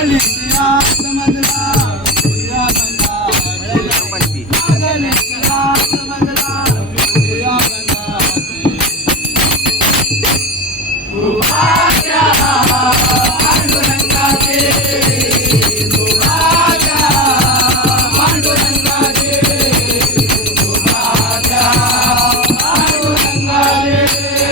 ंगा जे गुरा मंगा जे गुलाे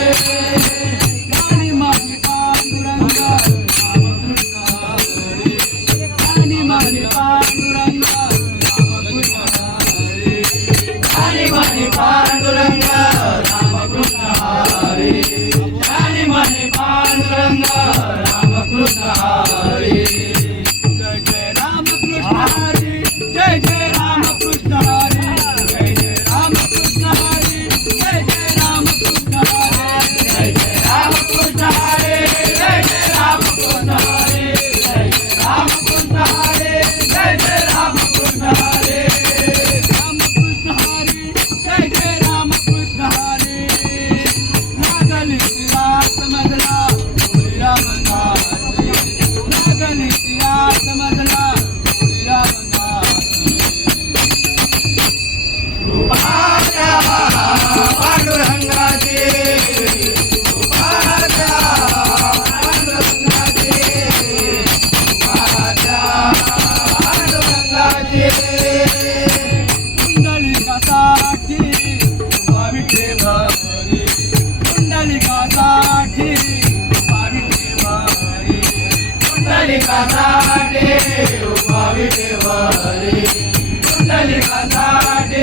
కుండలికా సాటే భావి దేవాలి కుండలికా సాటే